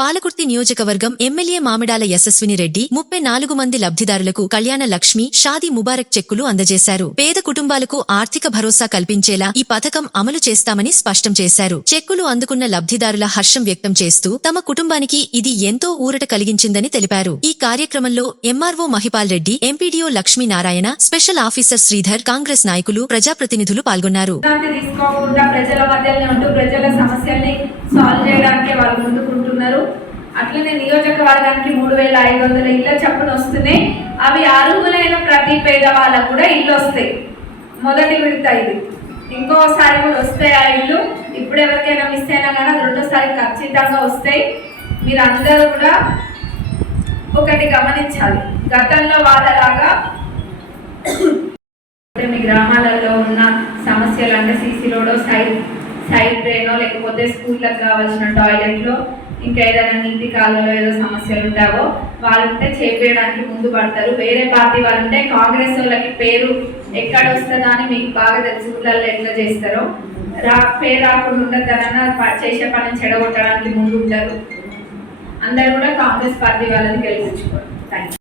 పాలకుర్తి నియోజకవర్గం ఎమ్మెల్యే మామిడాల యశస్విని రెడ్డి ముప్పై నాలుగు మంది లబ్ధిదారులకు కళ్యాణ లక్ష్మి షాదీ ముబారక్ చెక్కులు అందజేశారు. పేద కుటుంబాలకు ఆర్థిక భరోసా కల్పించేలా ఈ పథకం అమలు చేస్తామని స్పష్టం చేశారు. చెక్కులు అందుకున్న లబ్ధిదారుల హర్షం వ్యక్తం చేస్తూ తమ కుటుంబానికి ఇది ఎంతో ఊరట కలిగించిందని తెలిపారు. ఈ కార్యక్రమంలో MRO Mahipal Reddy MPDO Lakshminarayana special officer Sridhar Congress నాయకులు ప్రజాప్రతినిధులు పాల్గొన్నారు. ప్రజల ప్రజల సమస్యల్ని సాల్వ్ చేయడానికి వాళ్ళు ఉన్నారు. అట్లనే నియోజకవర్గానికి మూడు వేల ఐదు వందల ఇళ్ళ చప్పున వస్తున్నాయి. అవి అర్హులైన ప్రతి పేదవాళ్ళకు కూడా ఇల్లు వస్తాయి. మొదటి విడత ఇది. ఇంకోసారి కూడా వస్తాయి ఆ ఇల్లు ఇప్పుడు ఎవరికైనా మిస్ అయినా కానీ అది రెండోసారి ఖచ్చితంగా వస్తాయి. మీరు అందరూ కూడా ఒకటి గమనించాలి. గతంలో వాళ్ళలాగా మీ గ్రామాలలో ఉన్న సమస్యలు అంటే సీసీ రోడ్ సైడ్ సైడ్ డ్రైనో లేకపోతే స్కూళ్ళకి కావాల్సిన టాయిలెట్లో ఇంకా ఏదైనా నీటి కాలంలో ఏదో సమస్యలు ఉంటావో వాళ్ళు ఉంటే చేపేయడానికి ముందు పడతారు. వేరే పార్టీ వాళ్ళుంటే కాంగ్రెస్ వాళ్ళకి పేరు ఎక్కడ వస్తుందా అని మీకు బాగా తెలుసు ఊళ్ళల్లో ఎట్లా చేస్తారో. రా పేరు రాకుండా ఉండద్దన చేసే పని చెడగొట్టడానికి ముందు ఉంటారు. అందరు కూడా కాంగ్రెస్ పార్టీ వాళ్ళని గెలిపించుకోండి. థ్యాంక్